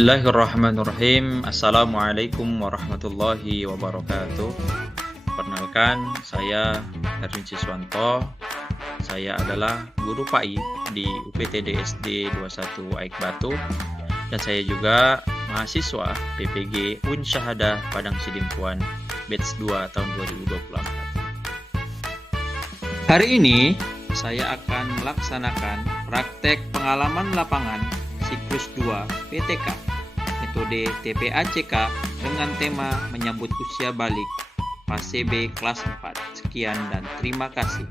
Bismillahirrahmanirrahim. Assalamualaikum warahmatullahi wabarakatuh. Perkenalkan, saya Erwin Siswanto. Saya adalah guru PAI di UPTD SD 21 Aik Batu, dan saya juga mahasiswa PPG UIN Syahadah Padang Sidimpuan batch 2 tahun 2024. Hari ini saya akan melaksanakan praktek pengalaman lapangan siklus 2 PTK metode TPACK dengan tema menyambut usia balik fase B kelas 4. Sekian dan terima kasih.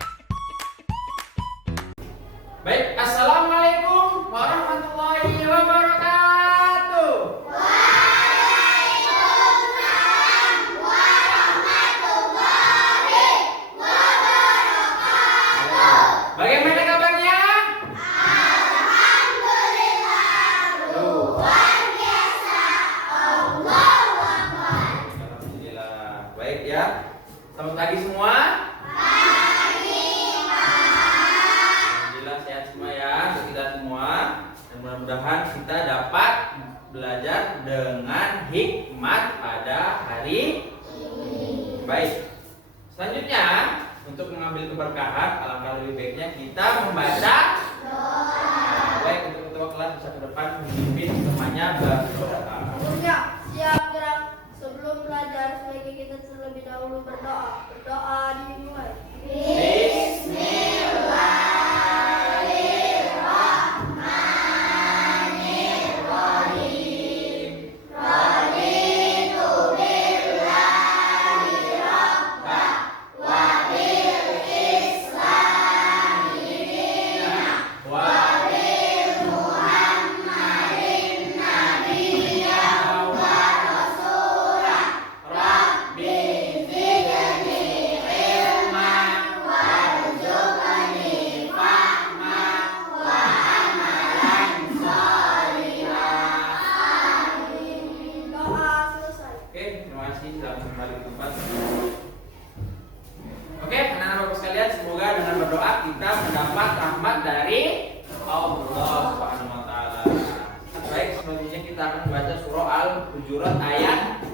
Baik, assalamualaikum warahmatullahi wabarakatuh. Waalaikumsalam warahmatullahi wabarakatuh. Bagaimana kabarnya? Alhamdulillah, luar biasa. Allahu Akbar. Alhamdulillah. Baik ya. Selamat pagi semua. Alhamdulillah sehat semua ya untuk kita semua. Dan mudah-mudahan kita dapat belajar dengan hikmat pada hari ini. Baik. Selanjutnya, untuk mengambil keberkahan, alangkah lebih baiknya kita membaca doa. Baik, untuk ketua kelas bisa ke depan memimpin semuanya berdoa. Punya siap gerak. Sebelum belajar sebaiknya kita terlebih dahulu berdoa. Berdoa dimulai. Bismillahirrahmanirrahim. Raditu billahi rabba wa bil islami dina Wa bil muhammadin nabiyya wa rasulah. Rabbi zidni ilman warzuqni fahman wa amalan sholihan. Amin. Doa selesai. Oke, terima kasih sudah kembali ke tempat. Oke, anak-anak Bapak sekalian, semoga dengan berdoa kita mendapat rahmat dari Allah Subhanahu wa taala. Baik, selanjutnya kita akan membaca surah Al-Hujurat ayat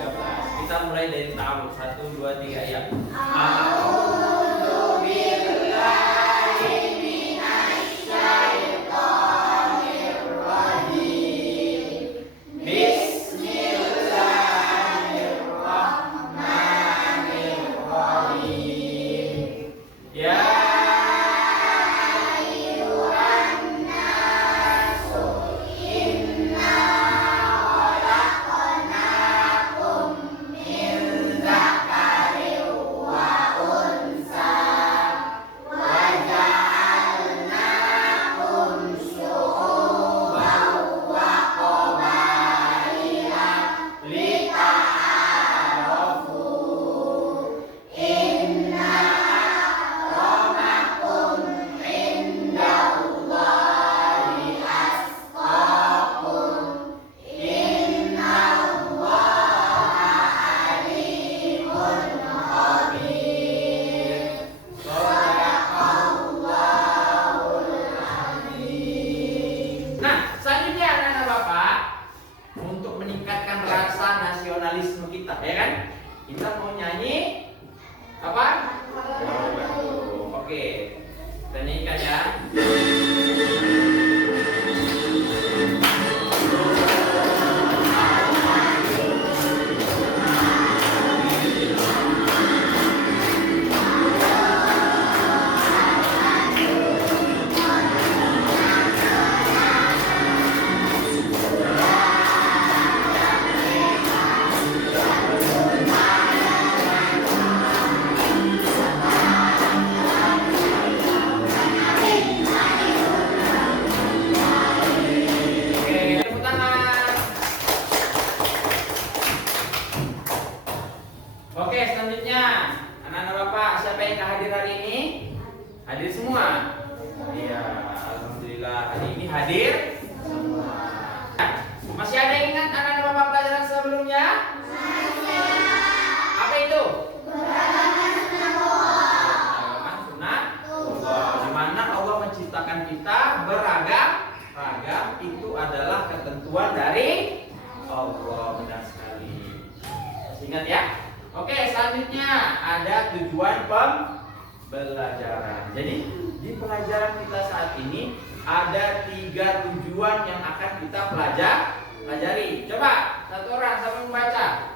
13. Kita mulai dari ta'awudz 1 2 3 ya. A'udzu billahi minasy syaithanir rajim. Bismillahirrahmanirrahim. Ya Ayyuhan nasu inna khalaqnakum min dzakarin wa unsa wa ja'alnakum syu'uban wa qabaila lita'arafu. Inna akramakum indallahi atqakum. Innallaha alimun khabir. Shadaqallahul azim. Nah, selanjutnya anak-anak Bapak, untuk meningkatkan rasa nasionalisme kita, ya kan? Kita mau nyanyi apa? Oke, kita nyanyikan ya. Oke, tepuk tangan. Oke, selanjutnya anak-anak Bapak, siapa yang hadir hari ini? Hadir semua? Iya, alhamdulillah hari ini hadir semua. Masih ada yang ingat anak-anak Bapak pelajaran sebelumnya? Apa itu? Agama sunat, di mana Allah menciptakan kita beragam. Ragam itu adalah ketentuan dari Ingat ya. Oke, selanjutnya ada tujuan pembelajaran. Jadi di pelajaran kita saat ini ada 3 tujuan yang akan kita pelajari. Coba satu orang sama membaca.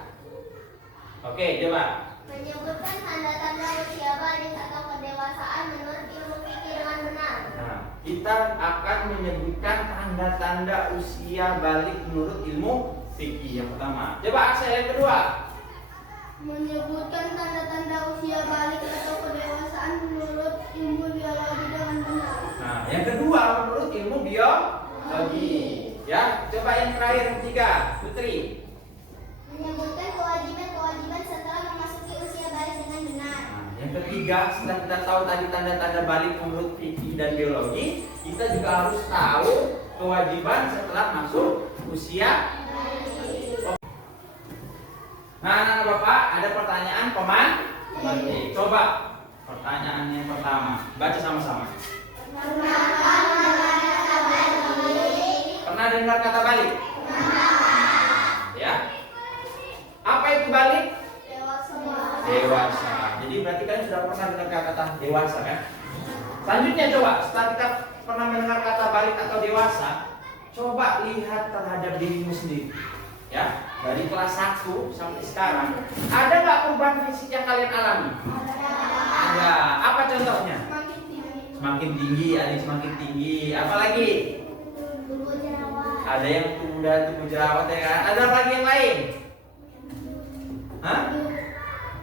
Oke, coba. Menyebutkan tanda-tanda usia balik atau kedewasaan menurut ilmu fikih dengan benar. Nah, kita akan menyebutkan tanda-tanda usia balik menurut ilmu fikih yang pertama. Coba Axel yang kedua. Menyebutkan tanda-tanda usia balik atau kedewasaan menurut ilmu biologi dengan benar. Nah, yang kedua menurut ilmu biologi. Ya, coba yang terakhir yang ketiga, Putri. Menyebutkan kewajiban setelah memasuki usia balik dengan benar. Nah, yang ketiga, setelah kita tahu tadi tanda-tanda balik menurut fikih dan biologi, kita juga harus tahu kewajiban setelah masuk usia. Nah, anak-anak Bapak, ada pertanyaan pemantik. Coba pertanyaan yang pertama, baca sama-sama. Pernah dengar kata balik? Ya. Apa itu balik? Dewasa. Jadi berarti kalian sudah pernah dengar kata dewasa kan? Selanjutnya coba, setelah kita pernah mendengar kata balik atau dewasa, coba lihat terhadap dirimu sendiri. Ya, dari kelas 1 sampai sekarang, ada nggak perubahan fisik yang kalian alami? Ada. Apa contohnya? Semakin tinggi, ada yang semakin tinggi. Apa lagi? Ada yang tubuh jerawat ya kan? Ada lagi yang lain? Hah?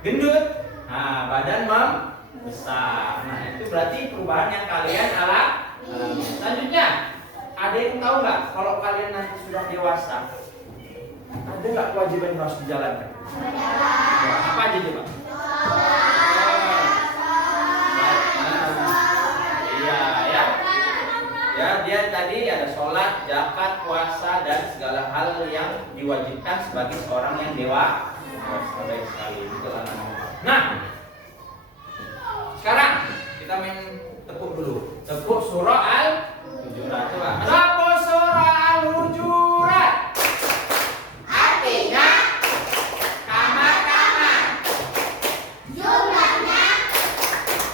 Gendut? Nah, badan membesar. Nah, itu berarti perubahan yang kalian alami. Selanjutnya, ada yang tahu nggak kalau kalian nanti sudah dewasa? Ada nggak kewajiban yang harus dijalankan? Apa aja coba? Iya ya. Ya, dia tadi ada sholat, zakat, puasa dan segala hal yang diwajibkan sebagai seorang yang dewasa. Baik sekali, betul anak-anak. Nah, sekarang kita main tepuk dulu. Tepuk surah Al-Hujurat. Coba. Tepuk surah Al-Hujurat. Artinya kamar-kamar. Jumlahnya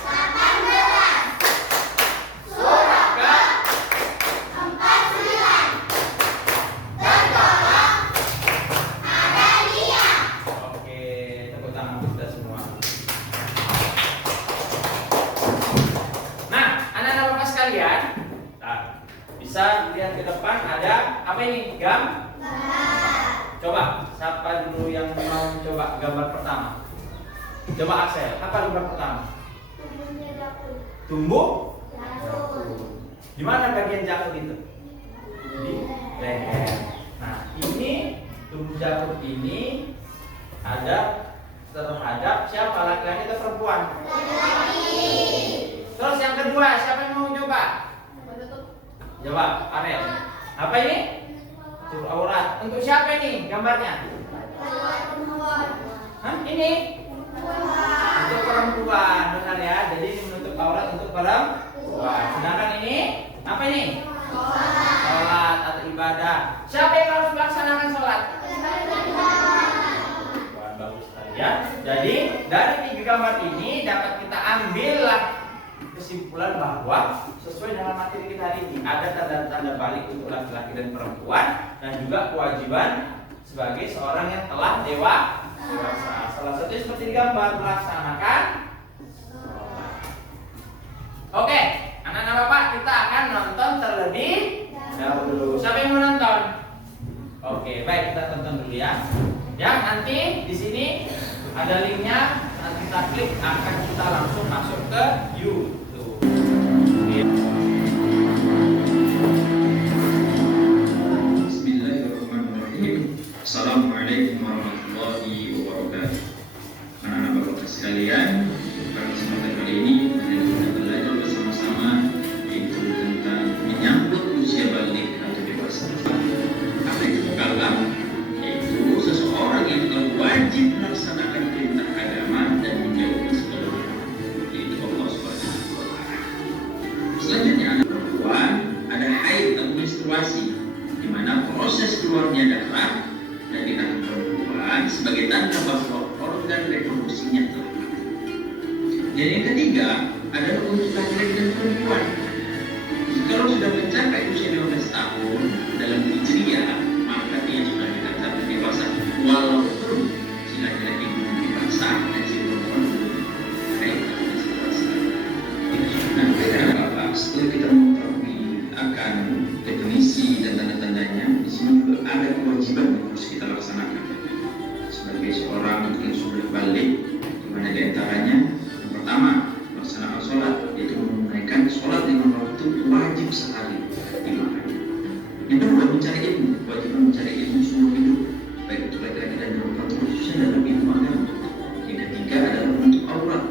18. Surah ke 49. Tergolong ada dia. Oke, tepuk tangan kita semua. Nah, anak-anak Bapak sekalian, bisa lihat ke depan ada apa ini? Coba, siapa dulu yang mau coba gambar pertama? Coba Axel, apa gambar pertama? Tumbuh? Di mana bagian jakun itu? Di leher. Nah, ini tumbuh jakun ini ada terhadap siapa, laki-laki atau perempuan? Terus yang kedua, siapa yang mau coba? Coba, Arel. Apa ini? Tutup aurat. Untuk siapa ini gambarnya? Hah? Ini? Untuk perempuan, benar ya. Jadi ini menutup aurat untuk perempuan. Sedangkan ini apa ini? Sholat atau ibadah. Siapa yang harus melaksanakan sholat? Bagus sekali ya. Jadi dari 3 gambar ini dapat kita ambillah kesimpulan bahwa sesuai dengan materi kita hari ini ada tanda-tanda balik untuk laki-laki dan perempuan dan juga kewajiban sebagai seorang yang telah dewasa. Salah satunya seperti digambar, melaksanakan sholat. Oke, anak-anak Bapak, kita akan nonton terlebih dahulu. Siapa yang mau nonton? Oke, baik, kita tonton dulu ya. Ya, nanti di sini ada linknya, nanti kita klik akan kita langsung masuk ke YouTube. Bismillahirrahmanirrahim. Assalamualaikum warahmatullahi wabarakatuh. Anak-anak Bapak sekalian, pada kesempatan kali ini kita belajar bersama-sama yaitu tentang menyambut usia balik atau dewasa. Apa itu mukallaf? Yaitu seseorang yang telah wajib melaksanakan perintah agama dan menjauhi segala haram, yaitu Allah Subhanahu wa Ta'ala. Selanjutnya anak perempuan ada haid atau menstruasi, di mana proses keluarnya darah dari anak perempuan sebagai tanda bahwa organ reproduksinya telah mati. Dan yang ketiga adalah untuk laki-laki dan perempuan. Jikalau sudah mencapai usia 12 tahun dalam hijriah, maka dia sudah dikatakan dewasa, walaupun si laki-laki belum dewasa dan si perempuan belum masih dewasa. Nah, Bapak, setelah kita mengetahui akan definisi dan tanda-tandanya, di sini juga ada kewajiban yang harus kita laksanakan sebagai seorang yang sudah balik, di mana diantaranya yang pertama melaksanakan sholat, yaitu menunaikan sholat 5 waktu wajib sehari 5 hari. Yang kedua mencari ilmu, kewajiban mencari ilmu seumur hidup, baik untuk laki-laki dan perempuan, khususnya dalam ilmu agama. Yang ketiga adalah menutup aurat,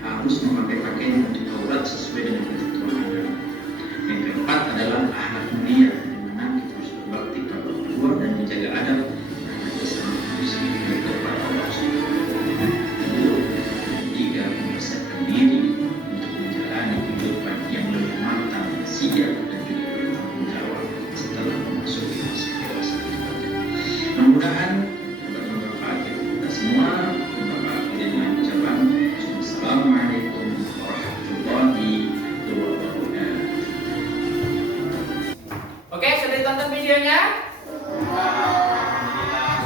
harus memakai pakaian untuk aurat sesuai dengan ketentuan agama. Yang keempat adalah akhlak mulia, di mana kita harus berbakti pada orang tua dan menjaga adab terhadap sesama manusia kepada Allah Subhanahu wa Ta'ala. Tiga, mempersiapkan diri untuk menjalani kehidupan yang lebih matang, siap dan juga bertanggung jawab setelah memasuki masa dewasa. Mudah-mudahan Bapak-Bapak kita semua dengan ucapan Assalamualaikum warahmatullahi wabarakatuh. Oke, sudah ditonton videonya?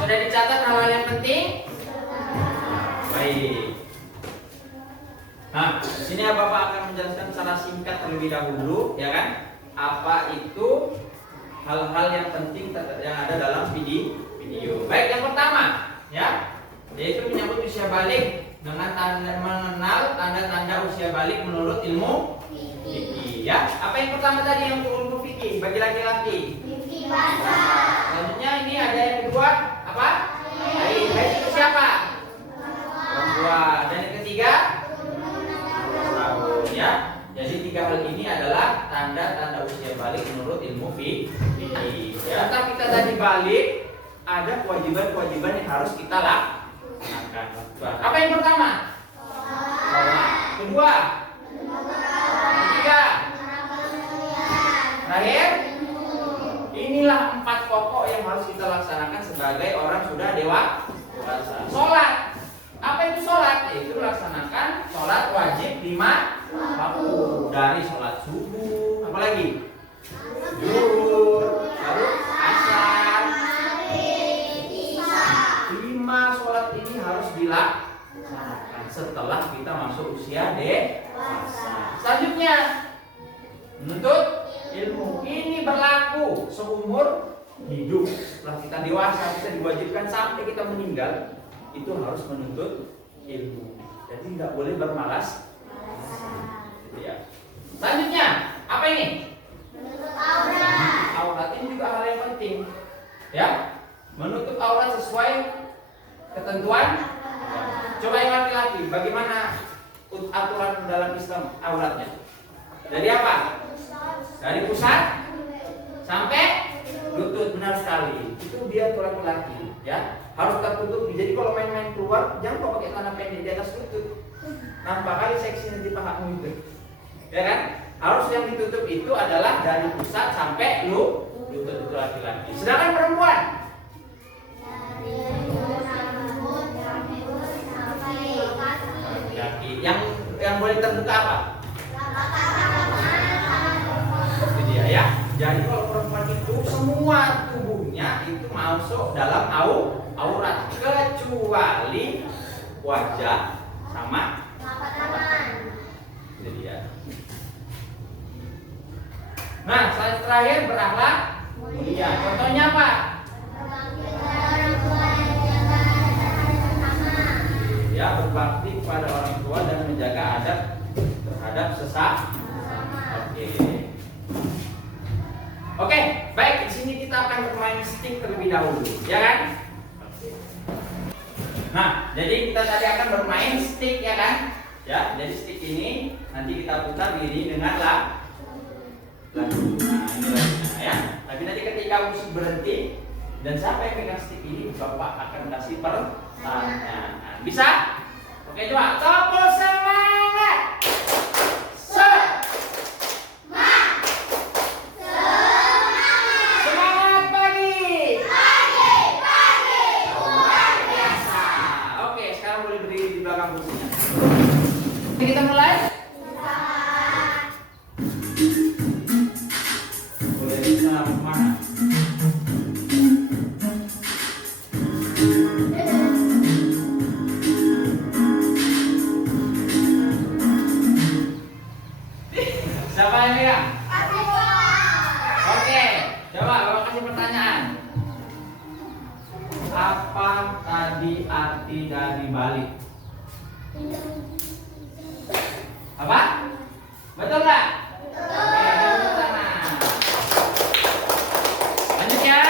Sudah dicatat hal-hal yang penting? Baik. Nah, di sini Bapak akan menjelaskan secara singkat terlebih dahulu, ya kan? Apa itu hal-hal yang penting yang ada dalam video. Baik, yang pertama, ya, yaitu menyambut usia balik dengan mengenal tanda-tanda usia balik menurut ilmu fikih. Ya, apa yang pertama tadi yang untuk ilmu fikih bagi laki-laki? Selanjutnya ini ada yang kedua, apa? Haid. Haid itu siapa? Perempuan. Dan yang ketiga? Tahun, ya. Jadi tiga hal ini adalah tanda-tanda usia balik menurut ilmu fikih. Ya, tapi kita tadi balik ada kewajiban-kewajiban yang harus kita lakukan. Apa yang pertama? Sholat. Kedua? Ketiga? Terakhir? Inilah 4 pokok yang harus kita laksanakan sebagai orang sudah dewasa. Sholat. Apa itu sholat? Yaitu melaksanakan sholat wajib 5 waktu, dari sholat subuh, apalagi zuhur, lalu asar. 5 sholat ini harus dilaksanakan setelah kita masuk usia dewasa. Selanjutnya menuntut ilmu. Ini berlaku seumur hidup. Setelah kita dewasa, kita diwajibkan sampai kita meninggal itu harus menuntut ilmu. Jadi nggak boleh bermalas. Ya. Selanjutnya apa ini? Menutup aurat. Aurat ini juga hal yang penting. Ya, menutup aurat sesuai ketentuan. Coba yang laki-laki, bagaimana aturan dalam Islam auratnya? Dari apa? Dari pusat sampai lutut, benar sekali. Itu dia aturan laki-laki, ya. Harus tertutup. Jadi kalau main-main keluar, jangan kau pakai celana pendek di atas lutut. Nampak kali seksi nanti pahamu itu. Ya kan? Harus yang ditutup itu adalah dari pusat sampai lutut, itu laki-laki. Sedangkan perempuan kaki. Yang boleh terbuka apa? Itu dia, ya. Jadi kalau perempuan itu semua tubuhnya itu masuk dalam aurat kecuali wajah sama itu dia. Nah, terakhir berakhlak mulia. Contohnya apa? Ya, berbakti kepada orang tua dan menjaga adab terhadap sesama. Oke, baik. Di sini kita akan bermain stick terlebih dahulu, ya kan? Nah, jadi kita tadi akan bermain stick, ya kan? Ya, jadi stick ini nanti kita putar diri dengan lagu. Nah, ini lagunya, ya. Tapi nanti ketika musik berhenti dan siapa yang pegang stick ini, Bapak akan kasih pertanyaan. Bisa? Oke, coba. Tepuk semangat. Semangat pagi. Luar biasa. Oke, sekarang Siapa yang megang? Oke, coba Bapak kasih pertanyaan. Apa tadi arti dari balik? Apa? Betul nggak? Oke, tepuk tangan. Lanjut ya.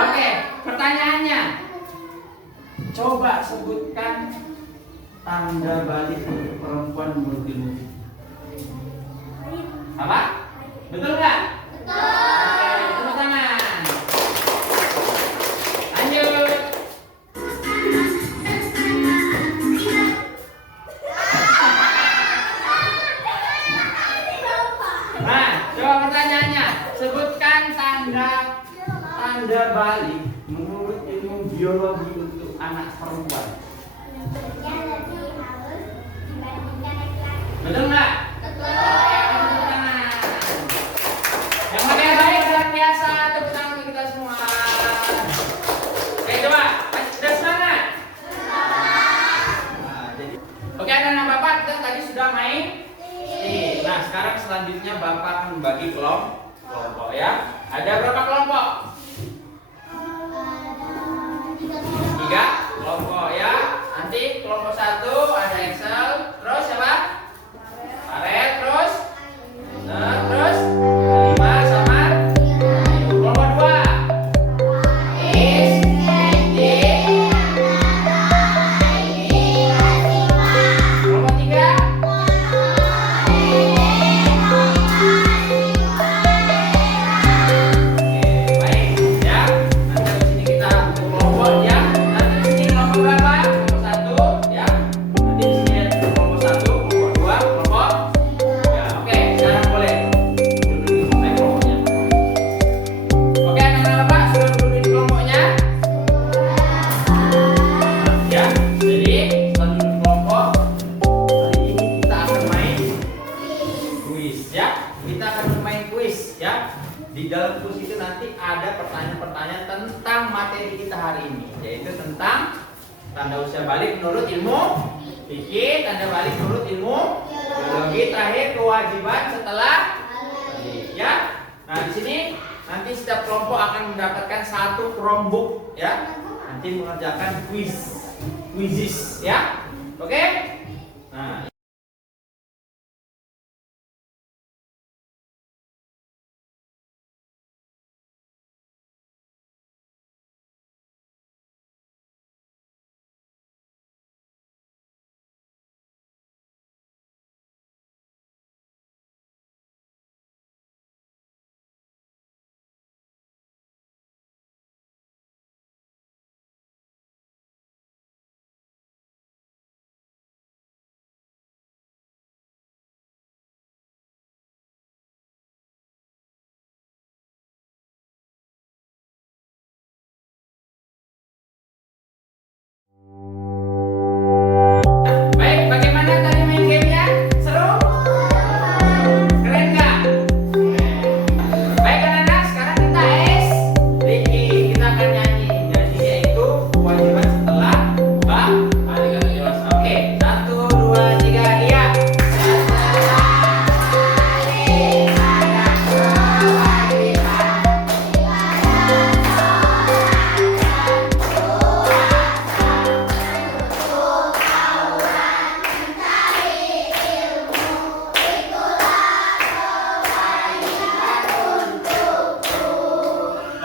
Oke, pertanyaannya. Coba sebutkan tanda balik untuk perempuan berilmu. Apa? Betul nggak? Oke, tepuk tangan. Lanjut. Nah, coba pertanyaannya. Sebutkan tanda balik menurut ilmu biologi untuk anak perempuan. Betul nggak? Oke, tepuk tangan. Yang pakai baik luar biasa, tepuk tangan untuk kita semua. Oke, coba. Sudah semangat? Oke, anak-anak Bapak, kita tadi sudah main. Nah, sekarang selanjutnya Bapak akan membagi kelompok ya. Ada berapa kelompok? 3 kelompok ya. Nanti kelompok 1 ada Excel, terus siapa? Karet, terus terus 5 sama kelompok 2 is kelompok 3 baik ya. Nanti di sini kita bentuk kelompok ya. Nanti di sini kelompok berapa? Kelompok 1 ya. Nanti di sini ada kelompok 1, kelompok 2, kelompok ya. Oke, sekarang boleh duduk di kelompoknya. Oke, anak-anak Bapak sudah duduk di kelompoknya? Ya. Jadi setelah duduk di kelompok, hari ini kita akan main kuis ya. Kita akan bermain kuis ya. Di dalam kuis itu nanti ada pertanyaan-pertanyaan tentang materi kita hari ini, yaitu tentang tanda usia balik menurut ilmu fikih, tanda balik menurut ilmu biologi, terakhir kewajiban setelah balik ya. Nah, di sini nanti setiap kelompok akan mendapatkan 1 Chromebook ya. Nanti mengerjakan quizzes ya. Oke? Nah, baik, bagaimana tadi main gamenya? Seru? Keren nggak? Baik anak-anak, sekarang kita Ricky. Kita akan nyanyi. Nyanyinya itu kewajiban setelah balik atau dewasa. Oke, 1, 2, 3, iya.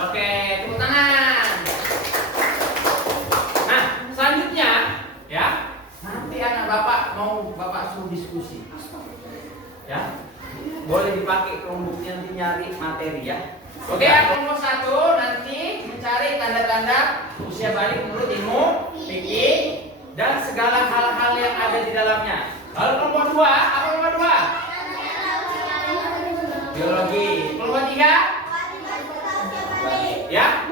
Oke, tepuk tangan. Nah, selanjutnya ya, nanti anak Bapak mau Bapak suruh diskusi. Ya. Boleh dipakai Chromebooknya nanti nyari materi ya. Oke, kelompok 1 nanti mencari tanda-tanda usia balik menurut ilmu fikih dan segala hal-hal yang ada di dalamnya. Lalu kelompok 2, apa kelompok 2? biologi. Kelompok 3? Ya.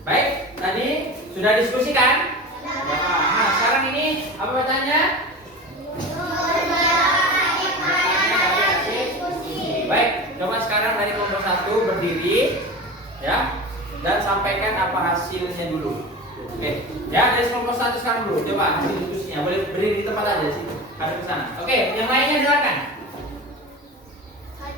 Baik, tadi sudah diskusikan? Nah, sekarang ini apa pertanyaannya? Baik, coba sekarang dari kelompok 1 berdiri ya dan sampaikan apa hasilnya dulu. Oke, ya dari kelompok 1 sekarang dulu. Coba hasil diskusinya. Boleh berdiri di tempat aja sih. Hadap ke sana. Oke, yang lainnya silakan.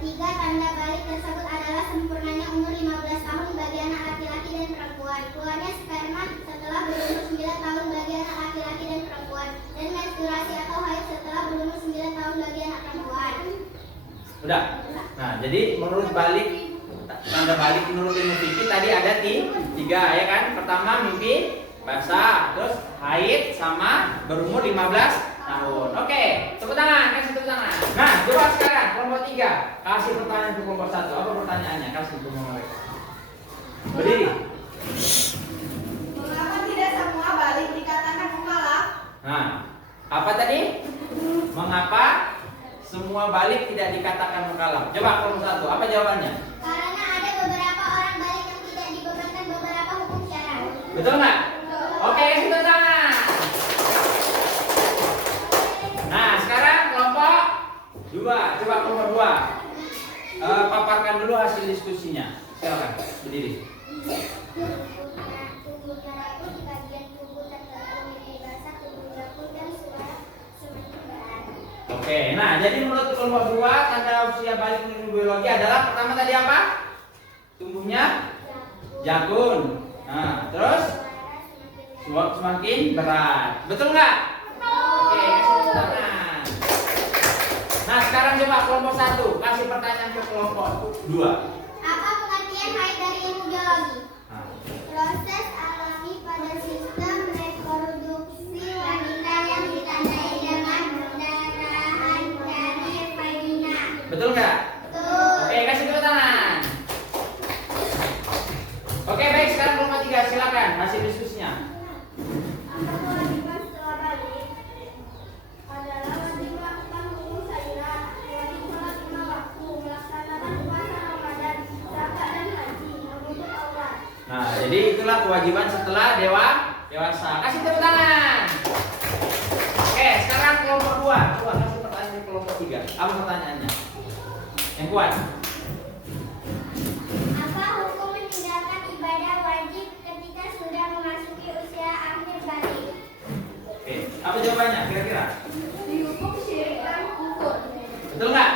Ketiga, tanda balik tersebut adalah sempurnanya umur 15 tahun bagi anak laki-laki dan perempuan. Keluarnya sperma setelah berumur 9 tahun bagi anak laki-laki dan perempuan. Dan menstruasi atau haid setelah berumur 9 tahun bagi anak perempuan. Udah. Nah, jadi menurut balik tanda balik menurut ilmu fikih tadi ada 3 ya kan? Pertama mimpi basah, terus haid sama berumur 15 tahun. Oke, tepuk tangan, kasih tepuk tangan. Nah, coba sekarang kelompok 3 kasih pertanyaan ke kelompok 1. Apa pertanyaannya? Kasih ke mereka. Berdiri. Mengapa tidak semua balik dikatakan mukallaf? Nah, apa tadi? Mengapa semua balik tidak dikatakan mukallaf? Coba kelompok 1, apa jawabannya? Karena ada beberapa orang balik yang tidak dibebankan beberapa hukum syara. Betul nggak? Oke, tepuk tangan. Nah, sekarang kelompok 2. Coba kelompok 2. Paparkan dulu hasil diskusinya. Silakan, berdiri. Tubuhnya rapuh, di bagian tubuh tertentu mimpi basah, tubuhnya pun dan suara semakin berat. Oke, nah jadi menurut kelompok 2 tanda usia balik menurut biologi adalah pertama tadi apa? Tumbuhnya jagung. Nah, terus semakin berat. Betul nggak? Oke, kasih tepuk tangan. Nah, sekarang coba kelompok 1 kasih pertanyaan ke kelompok 2. Apa pengertian haid dari ilmu biologi? Nah, Proses alami pada sistem reproduksi wanita yang ditandai dengan pendarahan dari vagina. betul nggak? Betul. Oke, kasih tepuk tangan. Oke, baik, sekarang kelompok 3 silakan hasil diskusinya. Apa kewajiban setelah balik? Adalah wajib melakukan hukum syariat, wajib sholat 5 waktu, melaksanakan puasa Ramadan, zakat dan haji, menutup aurat. Nah, jadi itulah kewajiban setelah dewasa. Kasih tepuk tangan. Oke, sekarang kelompok 2. Coba kasih pertanyaan ke kelompok 3. Apa pertanyaannya? Yang kuat. Apa hukum meninggalkan ibadah wajib ketika sudah memasuki usia akhir balik? Oke, apa jawabannya kira-kira? Dihukum syirik dan kufur. Betul nggak?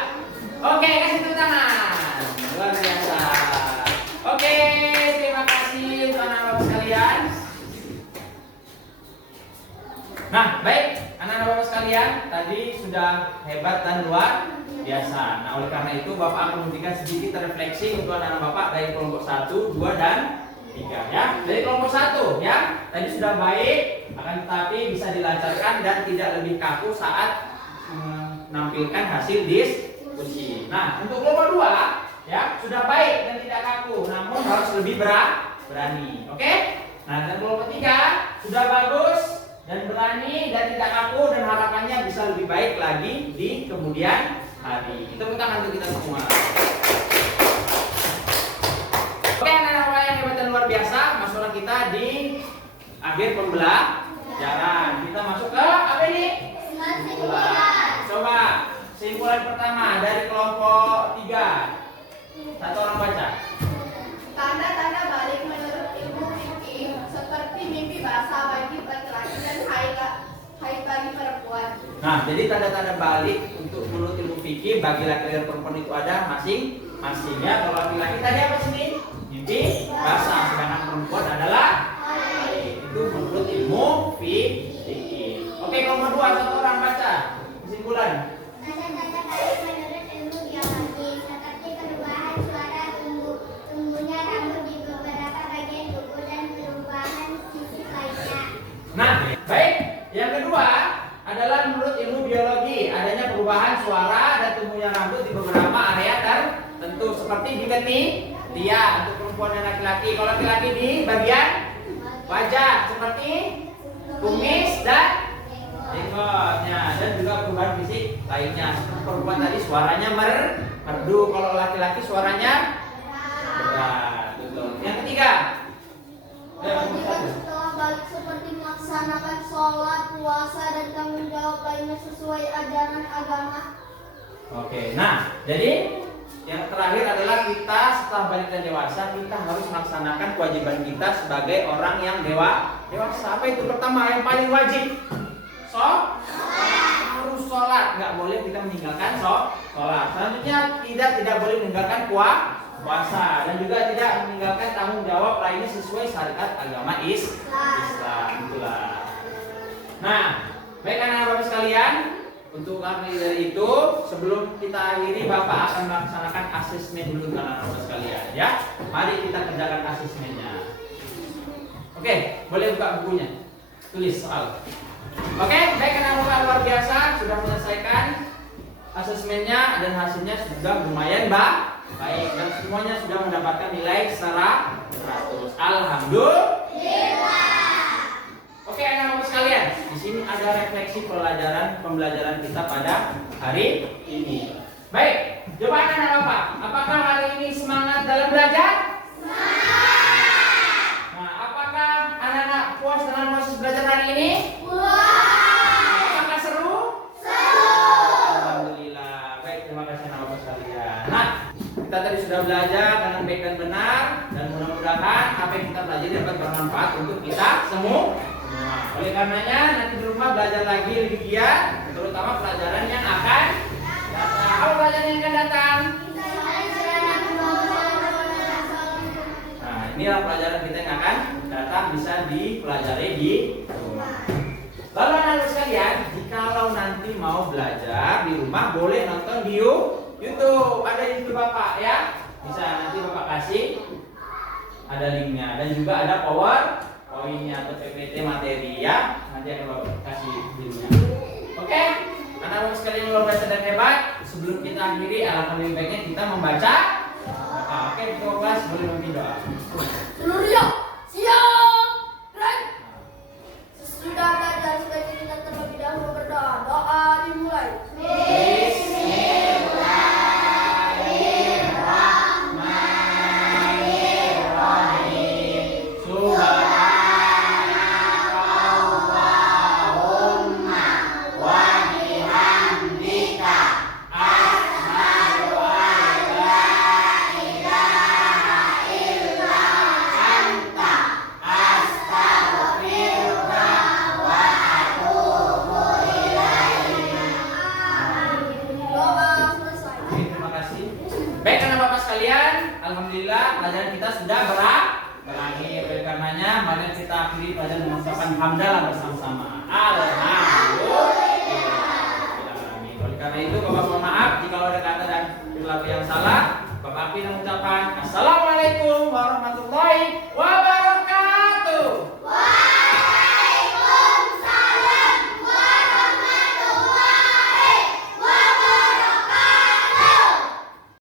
Oke, kasih tepuk tangan. Luar biasa. Oke, terima kasih untuk anak-anak sekalian. Nah, baik, anak-anak bapak sekalian, tadi sudah hebat dan luar biasa. Nah, oleh karena itu Bapak akan memberikan sedikit refleksi untuk anak-anak Bapak dari kelompok 1, 2, dan 3 ya. Dari kelompok 1 ya, tadi sudah baik, akan tetapi bisa dilancarkan dan tidak lebih kaku saat menampilkan hasil diskusi. Nah, untuk kelompok 2 ya, sudah baik dan tidak kaku, namun harus lebih berani. Oke? Nah, dan kelompok 3 sudah bagus dan berani dan tidak kaku dan harapannya bisa lebih baik lagi di kemudian hari. Tepuk tangan untuk kita semua. Oke, anak-anak yang hebat dan luar biasa, masuklah kita di akhir pembelajaran. Kita masuk ke apa ini? Kesimpulan. Coba kesimpulan pertama dari kelompok 3. Satu orang baca. Tanda-tanda balik menurut ilmu fikih seperti mimpi basah bagi laki-laki dan haid bagi perempuan. Nah, jadi tanda-tanda balik untuk menurut ilmu fikih bagi laki-laki dan perempuan itu ada masing-masing ya. Kalau laki-laki tadi apa sini? Mimpi basah, sedangkan perempuan adalah haid. Itu menurut ilmu fikih. Oke, kelompok 2 satu orang baca kesimpulan. Tanda-tanda balik menurut ilmu biologi. ketiak untuk perempuan dan laki-laki. Kalau laki-laki di bagian wajah seperti kumis dan jenggotnya, dan juga perubahan fisik lainnya. Perempuan tadi suaranya merdu, kalau laki-laki suaranya berat. Betul. Yang ketiga, Kewajiban setelah balik seperti melaksanakan sholat, puasa, dan tanggung jawab lainnya sesuai ajaran agama. Oke, nah jadi yang terakhir adalah kita setelah balik dan dewasa, kita harus melaksanakan kewajiban kita sebagai orang yang dewasa. Apa itu? Pertama, yang paling wajib, harus sholat. Nggak boleh kita meninggalkan sholat. Selanjutnya tidak boleh meninggalkan puasa, dan juga tidak meninggalkan tanggung jawab lainnya sesuai syariat agama Islam. Itulah. Nah, baik anak-anak Bapak sekalian, untuk kami dari itu, sebelum kita akhiri, Bapak akan melaksanakan asesmen dulu anak-anak Bapak sekalian, ya. Mari kita kerjakan asesmennya. Oke, boleh buka bukunya. Tulis soal. Oke, baik anak-anak Bapak, luar biasa sudah menyelesaikan asesmennya dan hasilnya sudah lumayan baik, dan semuanya sudah mendapatkan nilai 100. Alhamdulillah. Oke, anak-anak sekalian, di sini ada refleksi pembelajaran kita pada hari ini. Baik, coba anak-anak Bapak, apakah hari ini semangat dalam belajar? Semangat. Nah, apakah anak-anak puas dengan proses belajar hari ini? Apakah seru? Alhamdulillah. Baik, terima kasih anak-anak Bapak sekalian. Nah, kita tadi sudah belajar dengan baik dan benar, dan mudah-mudahan apa yang kita pelajari dapat bermanfaat untuk kita semua. Oleh karenanya nanti di rumah belajar lagi lebih giat, terutama pelajaran yang akan datang. Apa pelajaran yang akan datang? Nah, inilah pelajaran kita yang akan datang, bisa dipelajari di rumah. Lalu anak-anak sekalian, jikalau nanti mau belajar di rumah, boleh nonton di YouTube. Ada di YouTube Bapak ya. Bisa nanti Bapak kasih, ada linknya, dan juga ada PowerPoint-nya atau PPT materi ya. Nanti akan Bapak kasih linknya. Oke, anak-anak sekalian luar biasa dan hebat. Sebelum kita akhiri, alangkah lebih baiknya kita membaca. Oke, ketua kelas boleh memimpin doa. Seluruhnya siap. Right. Sesudah belajar sebaiknya kita terlebih dahulu berdoa. Doa dimulai. Alhamdulillah pelajaran kita sudah berakhir. Oleh karenanya mari kita akhiri pelajaran dengan mengucapkan hamdalah bersama-sama. Alhamdulillah. Oleh karena itu Bapak mohon maaf jika ada kata dan perilaku yang salah. Bapak mengucapkan assalamualaikum warahmatullahi wabarakatuh.